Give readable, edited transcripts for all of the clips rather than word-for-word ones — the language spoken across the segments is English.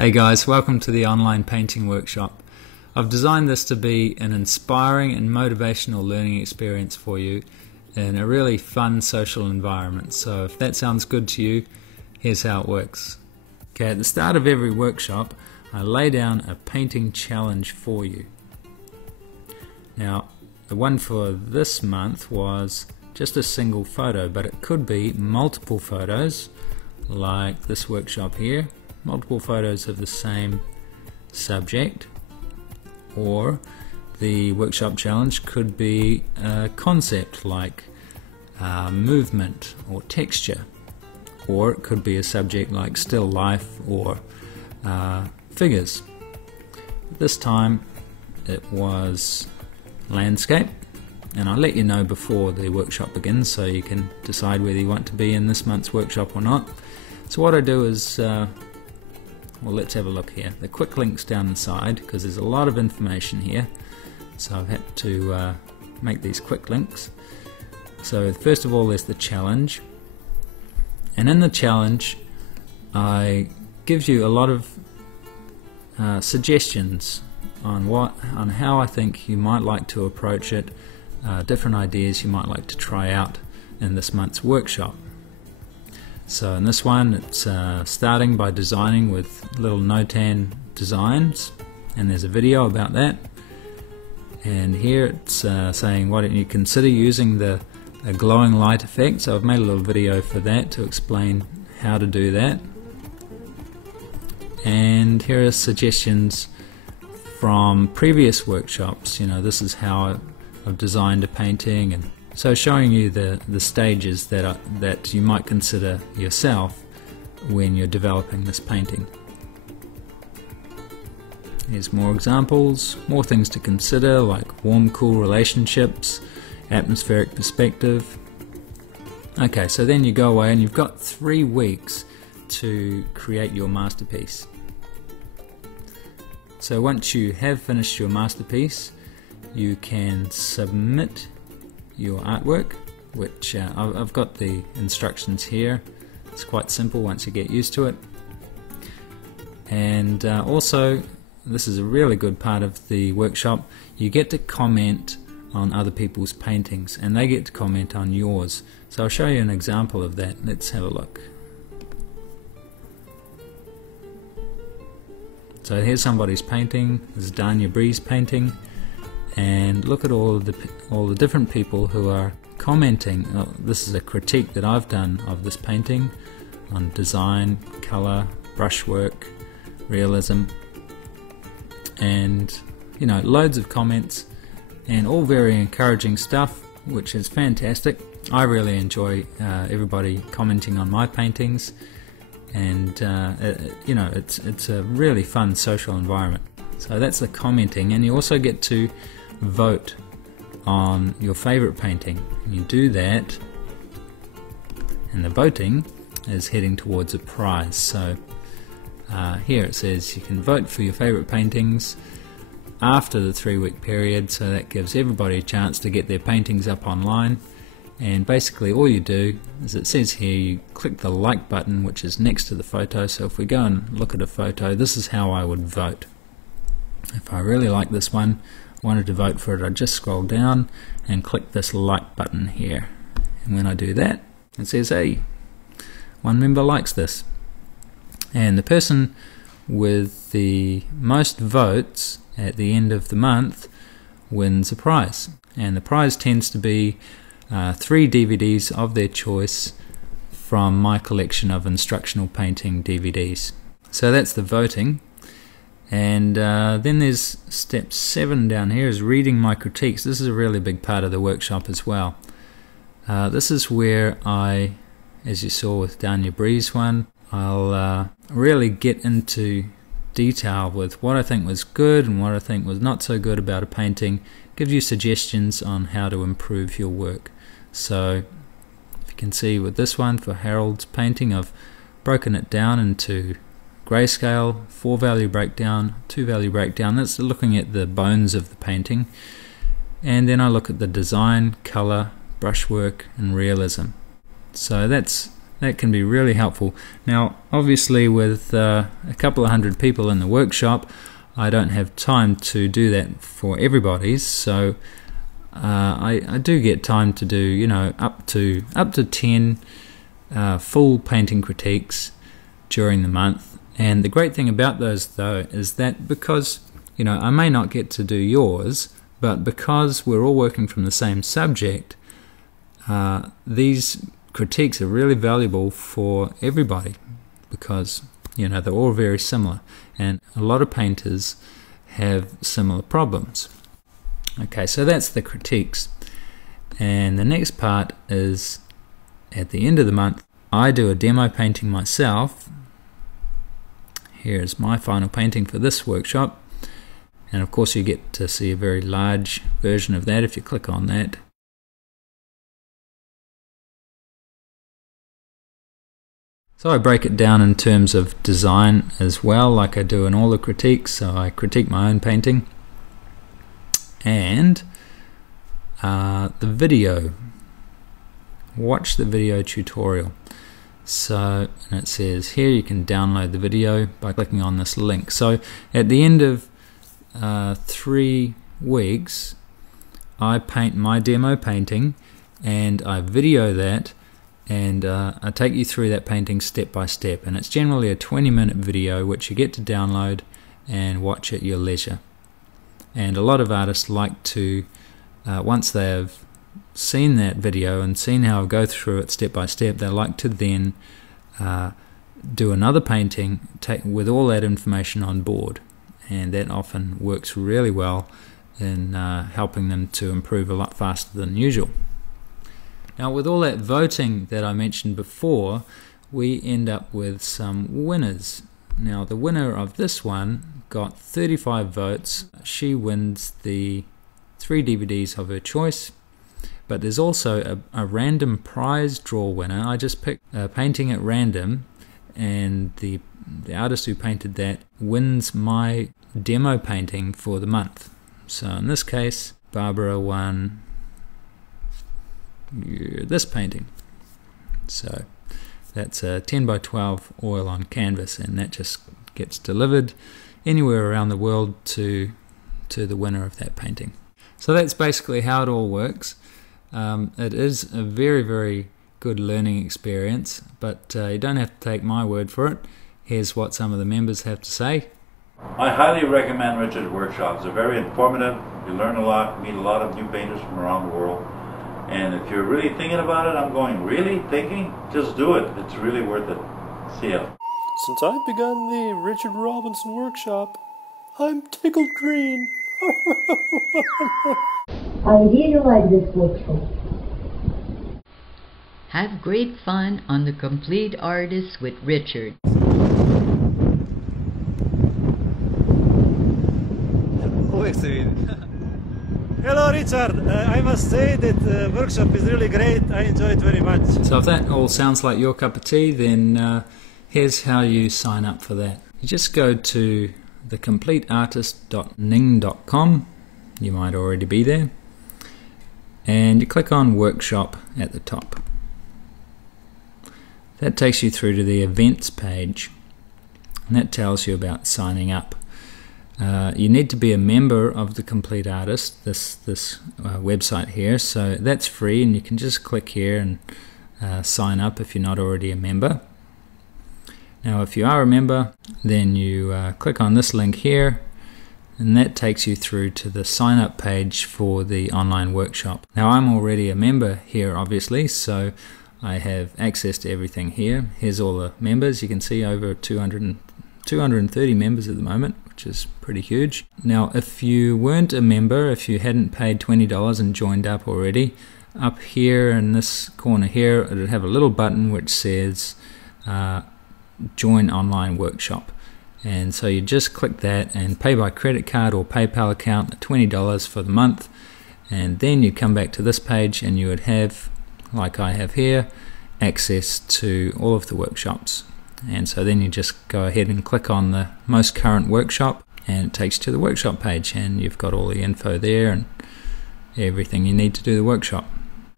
Hey guys, welcome to the online painting workshop. I've designed this to be an inspiring and motivational learning experience for you in a really fun social environment. So if that sounds good to you, here's how it works. Okay, at the start of every workshop, I lay down a painting challenge for you. Now, the one for this month was just a single photo, but it could be multiple photos, like this workshop here. Multiple photos of the same subject, or the workshop challenge could be a concept like movement or texture, or it could be a subject like still life or figures. This time it was landscape, and I'll let you know before the workshop begins so you can decide whether you want to be in this month's workshop or not. So what I do is well, let's have a look here. The quick links down the side, because there's a lot of information here, so I've had to make these quick links. So first of all, there's the challenge, and in the challenge I give you a lot of suggestions on how I think you might like to approach it, different ideas you might like to try out in this month's workshop. So in this one, it's starting by designing with little no-tan designs, and there's a video about that. And here it's saying, why don't you consider using a glowing light effect. So I've made a little video for that to explain how to do that. And here are suggestions from previous workshops. You know, this is how I've designed a painting, and so showing you the stages that you might consider yourself when you're developing this painting. Here's more examples, more things to consider like warm-cool relationships, atmospheric perspective. Okay, so then you go away and you've got 3 weeks to create your masterpiece. So once you have finished your masterpiece, you can submit your artwork, which I've got the instructions here. It's quite simple once you get used to it. And also, this is a really good part of the workshop, you get to comment on other people's paintings and they get to comment on yours. So I'll show you an example of that. Let's have a look. So here's somebody's painting. This is Danya Bree's painting. And look at all the different people who are commenting. This is a critique that I've done of this painting on design, color, brushwork, realism, and you know, loads of comments, and all very encouraging stuff, which is fantastic. I really enjoy everybody commenting on my paintings, and you know, it's a really fun social environment. So that's the commenting, and you also get to vote on your favorite painting. You do that, and the voting is heading towards a prize. So here it says you can vote for your favorite paintings after the 3-week period, so that gives everybody a chance to get their paintings up online. And basically all you do is, it says here, you click the like button which is next to the photo. So if we go and look at a photo, this is how I would vote. If I really like this one, wanted to vote for it, I just scroll down and click this like button here, and when I do that, it says, hey, one member likes this, and the person with the most votes at the end of the month wins a prize. And the prize tends to be 3 DVDs of their choice from my collection of instructional painting DVDs. So that's the voting. And then there's step 7 down here, is reading my critiques. This is a really big part of the workshop as well. This is where I, as you saw with Danya Bree's one, I'll really get into detail with what I think was good and what I think was not so good about a painting, give you suggestions on how to improve your work. So if you can see with this one, for Harold's painting, I've broken it down into grayscale, 4-value breakdown, 2-value breakdown. That's looking at the bones of the painting. And then I look at the design, color, brushwork, and realism. So that's that can be really helpful. Now obviously with a couple of hundred people in the workshop, I don't have time to do that for everybody's, so I do get time to do, you know, up to 10 full painting critiques during the month. And the great thing about those though is that because, you know, I may not get to do yours, but because we're all working from the same subject, these critiques are really valuable for everybody because, you know, they're all very similar and a lot of painters have similar problems. Okay, so that's the critiques, and the next part is at the end of the month I do a demo painting myself. Here's my final painting for this workshop, and of course you get to see a very large version of that if you click on that. So I break it down in terms of design as well, like I do in all the critiques. So I critique my own painting, and the video, watch the video tutorial. So, and it says here you can download the video by clicking on this link. So at the end of 3 weeks I paint my demo painting and I video that, and I take you through that painting step by step, and it's generally a 20-minute video which you get to download and watch at your leisure. And a lot of artists like to, once they have seen that video and seen how I go through it step by step, they like to then do another painting with all that information on board, and that often works really well in helping them to improve a lot faster than usual. Now with all that voting that I mentioned before, we end up with some winners. Now the winner of this one got 35 votes. She wins the 3 DVDs of her choice, but there's also a random prize draw winner. I just picked a painting at random, and the artist who painted that wins my demo painting for the month. So in this case Barbara won this painting. So that's a 10 by 12 oil on canvas, and that just gets delivered anywhere around the world to the winner of that painting. So that's basically how it all works. It is a very, very good learning experience, but you don't have to take my word for it. Here's what some of the members have to say. I highly recommend Richard's workshops. They're very informative. You learn a lot, meet a lot of new painters from around the world. And if you're really thinking about it, I'm going, really thinking? Just do it. It's really worth it. See ya. Since I've begun the Richard Robinson workshop, I'm tickled green. I really like this workshop. Have great fun on The Complete Artist with Richard. Hello Richard, I must say that the workshop is really great. I enjoy it very much. So if that all sounds like your cup of tea, then here's how you sign up for that. You just go to thecompleteartist.ning.com. You might already be there, and you click on workshop at the top. That takes you through to the events page, and that tells you about signing up. You need to be a member of the Complete Artist, this website here, so that's free, and you can just click here and sign up if you're not already a member. Now if you are a member, then you click on this link here, and that takes you through to the sign up page for the online workshop. Now I'm already a member here obviously, so I have access to everything here. Here's all the members. You can see over 230 members at the moment, which is pretty huge. Now if you weren't a member, if you hadn't paid $20 and joined up already, up here in this corner here it would have a little button which says join online workshop, and so you just click that and pay by credit card or PayPal account at $20 for the month, and then you come back to this page and you would have, like I have here, access to all of the workshops. And so then you just go ahead and click on the most current workshop, and it takes you to the workshop page, and you've got all the info there and everything you need to do the workshop.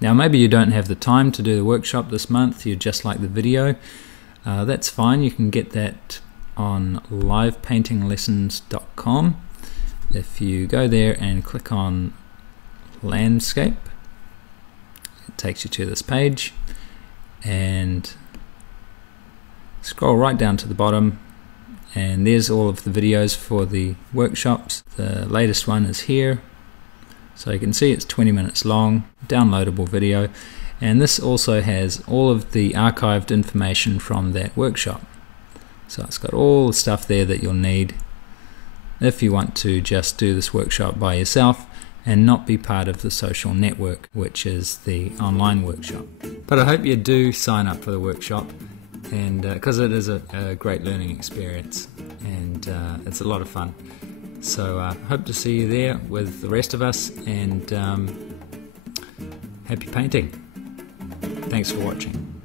Now maybe you don't have the time to do the workshop this month, you just like the video. That's fine, you can get that on livepaintinglessons.com. If you go there and click on landscape, it takes you to this page, and scroll right down to the bottom, and there's all of the videos for the workshops. The latest one is here, so you can see it's 20 minutes long, downloadable video, and this also has all of the archived information from that workshop. So it's got all the stuff there that you'll need if you want to just do this workshop by yourself and not be part of the social network, which is the online workshop. But I hope you do sign up for the workshop, and because it is a great learning experience, and it's a lot of fun. So hope to see you there with the rest of us, and happy painting. Thanks for watching.